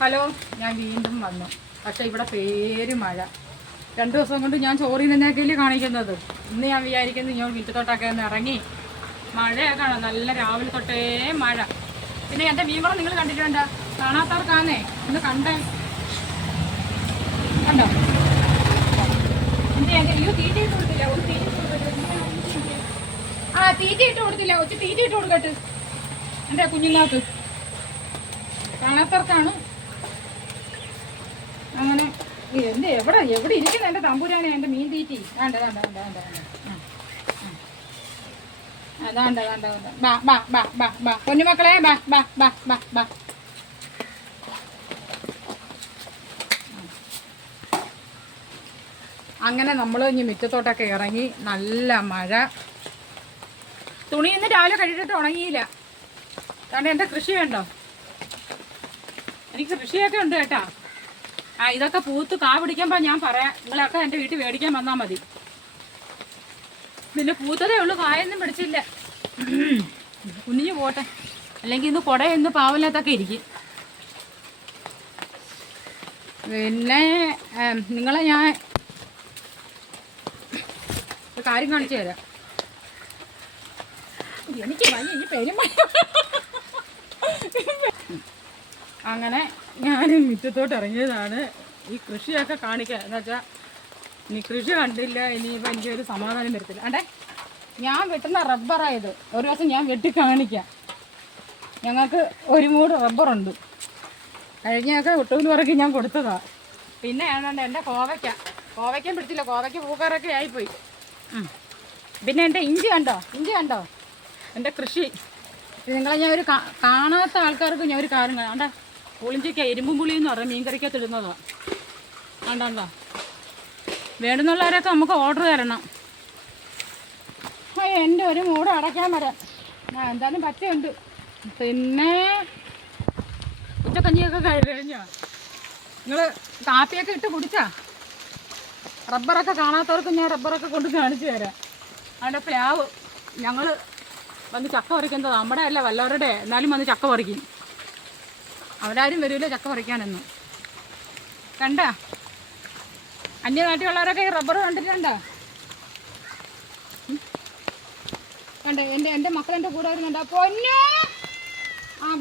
Hello, ഞാൻ വീണ്ടും വന്നു. പക്ഷേ ഇവിടെ മഴ. 2 ദിവസം കൊണ്ട് ഞാൻ ചോറിൽ നിന്നൊക്കെയല്ലേ കാണിക്കുന്നത്. ഇന്ന് ഞാൻ വിചാരിക്കുന്നത് ഞാൻ വീട്ടിലോട്ടൊക്കെ ഒന്ന് ഇറങ്ങി മഴയൊക്കെ ആണ്. നല്ല രാവിലെ തൊട്ടേ മഴ. പിന്നെ എൻ്റെ മീൻകുളം നിങ്ങൾ കണ്ടിട്ടുണ്ടോ? കാണാത്തവർക്കാന്നേ ഒന്ന് കണ്ടോ? തീറ്റ ഇട്ട് കൊടുത്തില്ല. ഒരു തീറ്റ തീറ്റ ഇട്ട് കൊടുത്തില്ല. ഒച്ച തീറ്റ ഇട്ട് കൊടുക്കട്ട് എൻ്റെ കുഞ്ഞുങ്ങൾക്ക്. കാണാത്തവർക്കാണ്. അങ്ങനെ എവിടെ ഇരിക്കുന്ന എൻ്റെ തമ്പുരാനെ, എൻ്റെ മീൻ തീറ്റി. വേണ്ട കുഞ്ഞുമക്കളെ ബാ. അങ്ങനെ നമ്മൾ ഇനി മുറ്റത്തോട്ടൊക്കെ ഇറങ്ങി. നല്ല മഴ. തുണി ഇന്ന് രാവിലെ കഴിച്ചിട്ട് ഉണങ്ങിയില്ല. കാരണം എൻ്റെ കൃഷി വേണ്ടോ, എനിക്ക് കൃഷിയൊക്കെ ഉണ്ട് കേട്ടാ. ഇതൊക്കെ പൂത്ത് കാ പിടിക്കുമ്പോൾ ഞാൻ പറയാം, നിങ്ങളൊക്കെ എൻ്റെ വീട്ടിൽ മേടിക്കാൻ വന്നാൽ മതി. പിന്നെ പൂത്തതേ ഉള്ളൂ, കായൊന്നും പിടിച്ചില്ല. കുഞ്ഞു പോട്ടെ, അല്ലെങ്കിൽ ഇന്ന് കുടയൊന്ന് പാവലത്തൊക്കെ ഇരിക്കും. പിന്നെ നിങ്ങളെ ഞാൻ ഒരു കാര്യം കാണിച്ചു തരാം. എനിക്ക് വയ്യ, ഇനി പെരുമഴ. അങ്ങനെ ഞാൻ മുറ്റത്തോട്ട് ഇറങ്ങിയതാണ് ഈ കൃഷിയൊക്കെ കാണിക്കുക. എന്ന് വെച്ചാൽ ഇനി കൃഷി കണ്ടില്ല, ഇനിയിപ്പോൾ എനിക്കൊരു സമാധാനം വരത്തില്ല. അണ്ടേ ഞാൻ വെട്ടുന്ന റബ്ബറായത്. ഒരു ദിവസം ഞാൻ വെട്ടി കാണിക്കാം. ഞങ്ങൾക്ക് 1 മൂട് റബ്ബറുണ്ട്. കഴിഞ്ഞൊക്കെ ഒട്ടുമെന്ന് പറക്കി ഞാൻ കൊടുത്തതാണ്. പിന്നെ ഏതാണ്ട് എൻ്റെ കോവയ്ക്കും പിടിച്ചില്ല. കോവയ്ക്ക് പൂക്കാറൊക്കെ ആയിപ്പോയി. പിന്നെ എൻ്റെ ഇഞ്ചി കണ്ടോ എൻ്റെ കൃഷി. നിങ്ങളെ ഞാൻ ഒരു കാണാത്ത ആൾക്കാർക്ക് ഞാൻ ഒരു കാര്യം കാണാം. പുളിഞ്ചിക്ക ഇരുമ്പും പുളി എന്ന് പറഞ്ഞാൽ മീൻകറിക്കകത്ത് ഇടുന്നതാണ്. കണ്ടോ? വേണ്ടുന്നുള്ളവരൊക്കെ നമുക്ക് ഓർഡർ തരണം. എൻ്റെ 1 മൂട് അടയ്ക്കാൻ വരാം. എന്തായാലും പറ്റുണ്ട്. പിന്നെ ഉച്ചക്കഞ്ഞിയൊക്കെ കഴിഞ്ഞോ? നിങ്ങൾ കാപ്പിയൊക്കെ ഇട്ട് കുടിച്ചാ? റബ്ബറൊക്കെ കാണാത്തവർക്ക് ഞാൻ റബ്ബറൊക്കെ കൊണ്ട് കാണിച്ചു തരാം. അതിൻ്റെ പ്ലാവ് ഞങ്ങൾ വന്ന് ചക്ക പറിക്കുന്നത് നമ്മുടെ അല്ല, വല്ലവരുടെ. എന്നാലും വന്ന് ചക്ക പറിക്കും. അവരാരും വരില്ല ചക്ക പറിക്കാനൊന്നും. കണ്ട അന്യനാട്ടിലുള്ളവരൊക്കെ ഈ റബ്ബർ കണ്ടിട്ടുണ്ടോ? കണ്ടേ എൻ്റെ മക്കൾ എൻ്റെ കൂടെ വരുന്നുണ്ടോ? പൊന്നു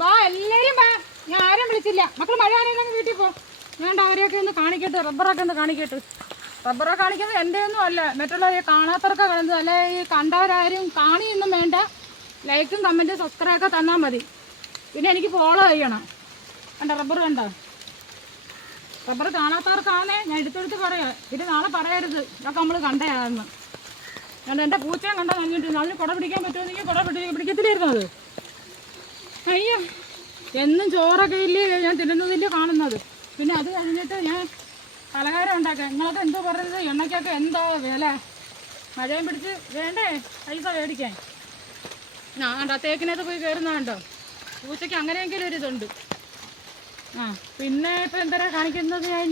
ബാ, എല്ലാവരും ബാ. ഞാൻ ആരും വിളിച്ചില്ല. മക്കൾ മഴ ആണെങ്കിലും വീട്ടിൽ പോ. ഞാൻ അവരെയൊക്കെ ഒന്ന് കാണിക്കട്ടെ, റബ്ബറൊക്കെ ഒന്ന് കാണിക്കട്ടെ. റബ്ബറൊക്കെ കാണിക്കുന്നത് എൻ്റെ ഒന്നും അല്ല, മറ്റുള്ളവരെ കാണാത്തവർക്ക് കാണുന്നത്. അല്ലെ ഈ കണ്ടവരാരും കാണിയൊന്നും വേണ്ട. ലൈക്കും കമൻറ്റും സബ്സ്ക്രൈബൊക്കെ തന്നാൽ മതി. പിന്നെ എനിക്ക് ഫോളോ ചെയ്യണം. കണ്ട റബ്ബർ കണ്ടോ? റബ്ബർ കാണാത്തവർക്കാണേ ഞാൻ എടുത്തെടുത്ത് പറയാം. ഇത് നാളെ പറയരുത് ഇതൊക്കെ നമ്മൾ കണ്ടയാണെന്ന്. കണ്ട എൻ്റെ പൂച്ചയും കണ്ടാൽ നഞ്ഞിട്ട് അതിന് കുട പിടിക്കാൻ പറ്റുമെന്നെങ്കിൽ കുട പിടിക്കത്തില്ലായിരുന്നു അത്. അയ്യോ, എന്നും ചോറൊക്കെ ഇല്ലേ ഞാൻ തിന്നുന്നതില്ലേ കാണുന്നത്. പിന്നെ അത് കഴിഞ്ഞിട്ട് ഞാൻ പലഹാരം ഉണ്ടാക്കാം. നിങ്ങളൊക്കെ എന്തോ പറയുന്നത്? എണ്ണയ്ക്കൊക്കെ എന്തോ വില. മഴയും പിടിച്ച് വേണ്ടേ പൈസ മേടിക്കാൻ. കണ്ടോ തേക്കിനകത്ത് പോയി കയറുന്നതുണ്ടോ? പൂച്ചയ്ക്ക് അങ്ങനെയെങ്കിലും ഒരിതുണ്ട്. പിന്നെ ഇപ്പം എന്താ കാണിക്കുന്നത്? ഞാൻ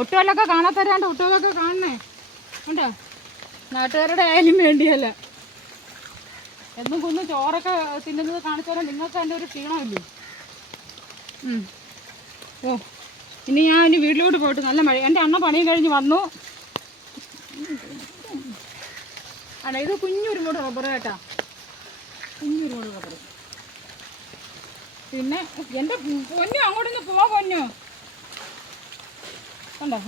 ഒട്ടുവല്ലൊക്കെ കാണാത്തരാണ്ട് ഒട്ടുവല്ലൊക്കെ കാണണേ. ഉണ്ടോ? നാട്ടുകാരുടെ ആയാലും വേണ്ടിയല്ല. എന്നും കുന്ന് ചോറൊക്കെ തിന്നുന്നത് കാണിച്ചാലും നിങ്ങൾക്ക് എൻ്റെ ഒരു ക്ഷീണമില്ലേ? ഇനി ഞാൻ ഇനി വീട്ടിലോട്ട് പോയിട്ട്. നല്ല മഴ. എൻ്റെ അണ്ണ പണിയും കഴിഞ്ഞ് വന്നു. അല്ല, ഇത് കുഞ്ഞൊരു മൂട് റബ്ബർ കേട്ടാ, കുഞ്ഞൊരു മൂട് റബ്ബർ. പിന്നെ എൻ്റെ പൊന്നു അങ്ങോട്ടൊന്ന് പോ പൊന്നു. കണ്ടോ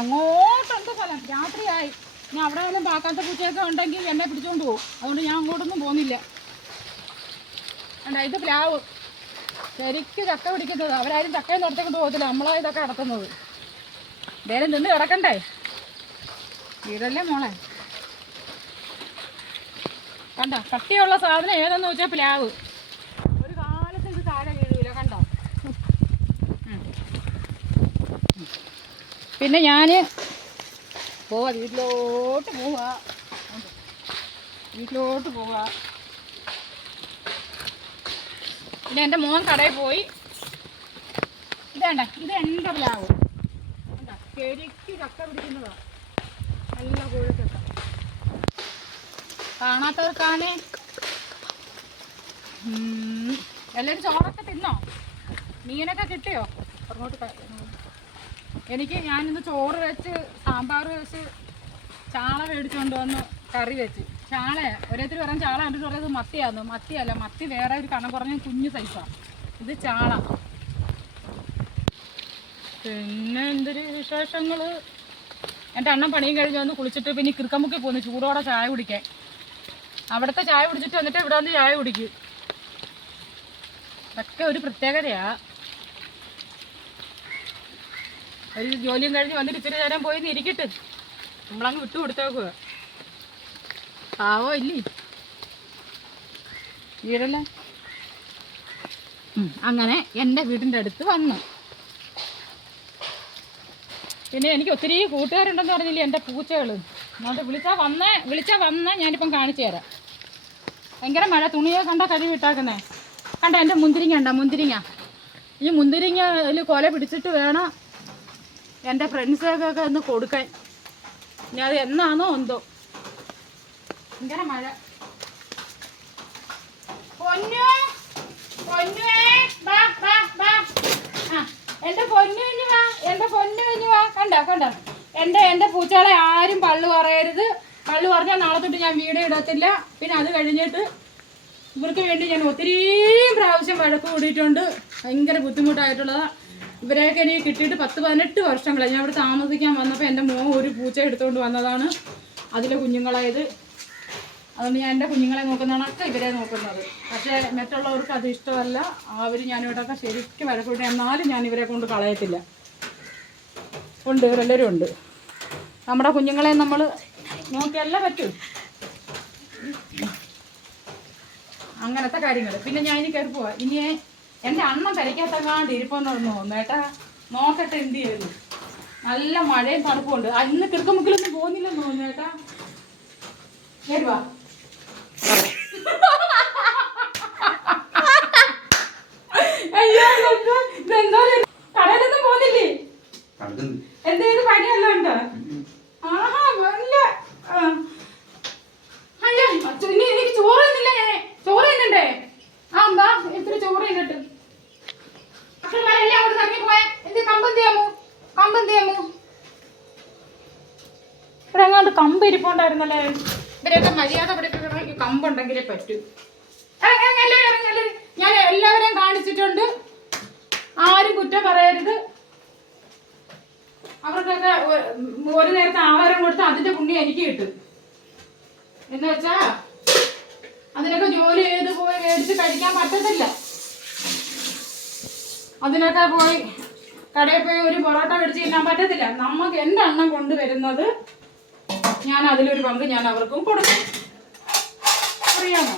അങ്ങോട്ടുണ്ട് സ്ഥലം. രാത്രിയായി. ഞാൻ അവിടെ വല്ലതും പാക്കാത്ത പൂച്ചയൊക്കെ ഉണ്ടെങ്കിൽ എന്നെ പിടിച്ചുകൊണ്ട് പോകും. അതുകൊണ്ട് ഞാൻ അങ്ങോട്ടൊന്നും പോകുന്നില്ല. കണ്ടോ ഇത് പ്ലാവ് ശരിക്കും ചക്ക പിടിക്കുന്നത്. അവരാരും ചക്കയും നടത്തിക്കൊണ്ട് പോകത്തില്ല, നമ്മളാ ഇതൊക്കെ നടത്തുന്നത്. വേറെ നിന്ന് കിടക്കണ്ടേ? വീടല്ലേ മോളെ. കണ്ടോ കട്ടിയുള്ള സാധനം ഏതെന്ന് വെച്ചാൽ പ്ലാവ്. ഒരു കാലത്ത് ഇത് താഴെ വീഴില്ല. കണ്ടോ? പിന്നെ ഞാൻ വീട്ടിലോട്ട് പോവാ. പിന്നെ എൻ്റെ മോൻ കടയിൽ പോയി. ഇതേണ്ട, ഇത് എൻ്റെ പ്ലാവ്. കണ്ടോ ശരിക്കും ചക്ക പിടിക്കുന്നതാണ്. നല്ല കോഴിച്ചക്ക. കാണാത്തവർക്കാണ് എല്ലാവരും ചോറൊക്കെ തിന്നോ? മീനൊക്കെ കിട്ടിയോ? അങ്ങോട്ട് എനിക്ക് ഞാനിന്ന് ചോറ് വെച്ച് സാമ്പാർ വെച്ച് ചാള മേടിച്ചുകൊണ്ട് വന്ന് കറി വെച്ച്. ചാള ഓരോരുത്തർ പറയാൻ ചാള കണ്ടിട്ട് പറയുന്നത് മത്തിയാന്ന്. മത്തിയല്ല, മത്തി വേറെ ഒരു കണം കുറഞ്ഞ കുഞ്ഞു സൈസാണ്. ഇത് ചാള. പിന്നെ എന്തൊരു വിശേഷങ്ങൾ. എൻ്റെ അണ്ണൻ പണിയും കഴിഞ്ഞ് വന്ന് കുളിച്ചിട്ട് പിന്നെ കിറുക്കമുക്കി പോന്നു ചൂടോടെ ചായ കുടിക്കാൻ. അവിടുത്തെ ചായ കുടിച്ചിട്ട് വന്നിട്ട് ഇവിടെ വന്ന് ചായ കുടിക്കും. അതൊക്കെ ഒരു പ്രത്യേകതയാ. ഒരു ജോലിയും കഴിഞ്ഞ് വന്നിട്ട് ഇച്ചിരി നേരം പോയി ഇരിക്കട്ടെ, നമ്മളങ്ങ് വിട്ടു കൊടുത്തേക്കുക. പാവോ ഇല്ലേ വീടല്ലേ. അങ്ങനെ എൻ്റെ വീടിൻ്റെ അടുത്ത് വന്നു. പിന്നെ എനിക്ക് ഒത്തിരി കൂട്ടുകാരുണ്ടെന്ന് പറഞ്ഞില്ലേ എൻ്റെ പൂച്ചകൾ. അതുകൊണ്ട് വിളിച്ചാൽ വന്നേ ഞാനിപ്പം കാണിച്ചു തരാം. ഭയങ്കര മഴ. തുണിയെ കണ്ട കഴിവിട്ടാക്കുന്നേ. കണ്ട എൻ്റെ മുന്തിരിങ്ങ ഉണ്ടോ? മുന്തിരിങ്ങ. ഈ മുന്തിരിങ്ങ അതിൽ കൊല പിടിച്ചിട്ട് വേണം എൻ്റെ ഫ്രണ്ട്സൊക്കെ ഒന്ന് കൊടുക്കാൻ. ഇനി അത് എന്നാണോ എന്തോ. ഭയങ്കര മഴ. പൊന്നു പൊന്നുവേ ബാ ബാ ബാ. എൻ്റെ പൊന്നു കഴിഞ്ഞു വാ, എൻ്റെ പൊന്നു കഴിഞ്ഞു വാ. കണ്ടോ എൻ്റെ പൂച്ചകളെ ആരും പള്ളു പറയരുത്. പള്ളു പറഞ്ഞാൽ നാളെ തൊട്ട് ഞാൻ വീഡിയോ ഇടത്തില്ല. പിന്നെ അത് കഴിഞ്ഞിട്ട് ഇവർക്ക് വേണ്ടി ഞാൻ ഒത്തിരി പ്രാവശ്യം വഴക്ക് കൂടിയിട്ടുണ്ട്. ഭയങ്കര ബുദ്ധിമുട്ടായിട്ടുള്ളതാണ്. ഇവരെയൊക്കെ എനിക്ക് കിട്ടിയിട്ട് 10-18 വർഷങ്ങളായി. ഞാൻ ഇവിടെ താമസിക്കാൻ വന്നപ്പോൾ എൻ്റെ മോൻ ഒരു പൂച്ച എടുത്തുകൊണ്ട് വന്നതാണ്. അതിലെ കുഞ്ഞുങ്ങളായത്. അതുകൊണ്ട് ഞാൻ എൻ്റെ കുഞ്ഞുങ്ങളെ നോക്കുന്നതാണൊക്കെ ഇവരെ നോക്കുന്നത്. പക്ഷേ മറ്റുള്ളവർക്ക് അത് ഇഷ്ടമല്ല. അവർ ഞാനിവിടെയൊക്കെ ശരിക്കും വഴക്കൂട്ടി. എന്നാലും ഞാൻ ഇവരെ കൊണ്ട് കളയത്തില്ല. ഉണ്ട്, ഇവരെല്ലാവരും ഉണ്ട്. നമ്മുടെ കുഞ്ഞുങ്ങളെ നമ്മൾ നോക്കിയല്ല പറ്റൂ. അങ്ങനത്തെ കാര്യങ്ങൾ. പിന്നെ ഞാൻ ഇനി കയറി പോവാം. ഇനി എൻ്റെ അണ്ണൻ തിരക്കാത്തങ്ങാണ്ട് ഇരിപ്പെന്ന് തോന്നുന്നു ഏട്ടാ. നോക്കട്ടെ എന്ത് ചെയ്യുന്നു. നല്ല മഴയും തണുപ്പുണ്ട്. ഇന്ന് കിറുക്കമുക്കിലൊന്നും പോകുന്നില്ലെന്ന് തോന്നുന്നു ഏട്ടാ. വരുവാ. അയ്യോ ഇതെന്തോ കടയിലൊന്നും പോകുന്നില്ലേ? എന്തേത് പനിയല്ലോ ഉണ്ട്? ആഹാ നല്ല. അയ്യോ ഇനി എനിക്ക് ചോറ് തിന്നില്ല. ഞാൻ ചോറ് തിന്നണ്ടേ? ആ എന്താ ഇത്തിരി ചോറ് തിന്നിട്ട് മക്കളെല്ലാം അവിടെ ഇറങ്ങി പോയെ. എന്ത് കമ്പം ചെയ്യാമോ? ഇവിടെ എങ്ങാണ്ട് കമ്പ് ഇരിപ്പുണ്ടായിരുന്നല്ലേ. ഇവരെയൊക്കെ മര്യാദ പഠിപ്പിക്കണമെങ്കിൽ കമ്പുണ്ടെങ്കിലേ പറ്റൂ. എല്ലാവരും ഞാൻ എല്ലാവരെയും കാണിച്ചിട്ടുണ്ട്. ആരും കുറ്റം പറയരുത്. അവർക്കൊക്കെ ഒരു നേരത്തെ ആഹാരം കൊടുത്ത് അതിന്റെ പുണ്യം എനിക്ക് കിട്ടും. എന്ന് വെച്ചാ അതിനൊക്കെ ജോലി ചെയ്ത് പോയി മേടിച്ച് കഴിക്കാൻ പറ്റത്തില്ല. അതിനൊക്കെ പോയി കടയിൽ പോയി ഒരു പൊറോട്ട മേടിച്ച് തിന്നാൻ പറ്റത്തില്ല. നമുക്ക് എൻ്റെ അണ്ണം കൊണ്ടുവരുന്നത് ഞാൻ അതിലൊരു പങ്ക് ഞാൻ അവർക്കും കൊടുക്കും. അറിയാമോ?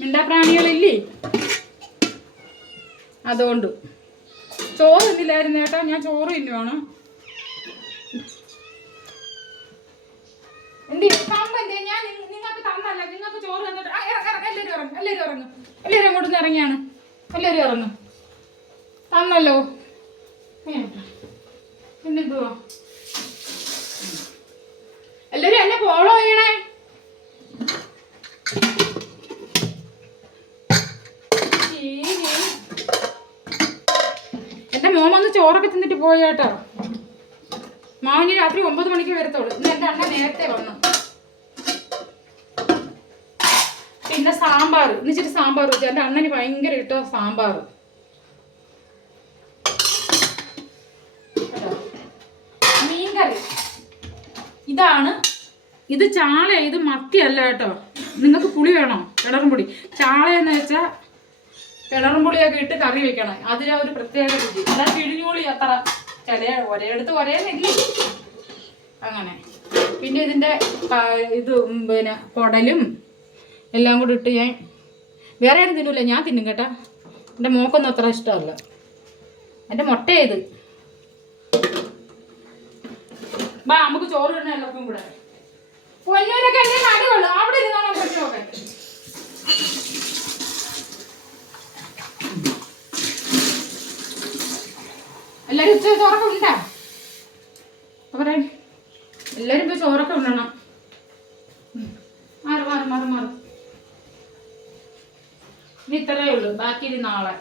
മിണ്ടാപ്രാണികളില്ലേ? അതുകൊണ്ട് ചോറ് തിന്നില്ലായിരുന്നു ഏട്ടാ. ഞാൻ ചോറ് തിന്നുവാണ്. എന്ത് കമ്പ് എന്തേ? ഞാൻ നിങ്ങൾക്ക് തന്നല്ല. നിങ്ങൾക്ക് ചോറ് തന്നിട്ട് എല്ലാവരും അങ്ങോട്ടൊന്ന് ഇറങ്ങിയാണ്. എല്ലാവരും ഇറങ്ങും. തന്നല്ലോ. പിന്നെന്തുവാ? എല്ലാവരും എന്നെ ഫോളോ ചെയ്യണേ. എൻ്റെ മോൻ വന്ന് ചോറൊക്കെ തിന്നിട്ട് പോയേട്ടോ. മാവിന് രാത്രി 9 മണിക്ക് വരത്തുള്ളൂ. ഇന്ന് എൻ്റെ അണ്ണൻ നേരത്തെ വന്നു. പിന്നെ സാമ്പാർ. ഇന്നിച്ചിട്ട് സാമ്പാർ വെച്ചു. എൻ്റെ അണ്ണന് ഭയങ്കര ഇഷ്ടമാണ് സാമ്പാർ. മീൻകറി ഇതാണ്. ഇത് ചാള. ഇത് മത്തിയല്ല കേട്ടോ. നിങ്ങൾക്ക് പുളി വേണോ? കിളറുംപുളി. ചാളയെന്ന് വെച്ചാൽ കിളറുംപുളിയൊക്കെ ഇട്ട് കറി വെക്കണം. അതിനാ ഒരു പ്രത്യേക രുചി. അല്ലാതെ പിഴിഞ്ഞുപുളി അത്ര ഒരേടത്ത് ഒരേന്നില്ലേ അങ്ങനെ. പിന്നെ ഇതിൻ്റെ ഇത് പിന്നെ കുടലും എല്ലാം കൂടി ഇട്ട് ഞാൻ വേറെ ആരും തിന്നില്ല. ഞാൻ തിന്നും കേട്ടോ. എൻ്റെ മോക്കൊന്നും അത്ര ഇഷ്ടമല്ല. എൻ്റെ മുട്ടയത്. ബാ നമുക്ക് ചോറ് ഇടണം എല്ലാവർക്കും കൂടെ. പൊന്നൂരൊക്കെ എൻ്റെ നടുവുള്ളൂ. അവിടെ ഇരുന്നാണോ പൊന്നൊക്കെ? എല്ലാവരും ഉച്ച ചോറൊക്കെ ഉണ്ടാ? പറയാ എല്ലാവരും ഇപ്പോൾ ചോറൊക്കെ ഉണ്ടണം. മാറി ഇനി ഇത്രയേ ഉള്ളൂ, ബാക്കി ഇനി നാളെ.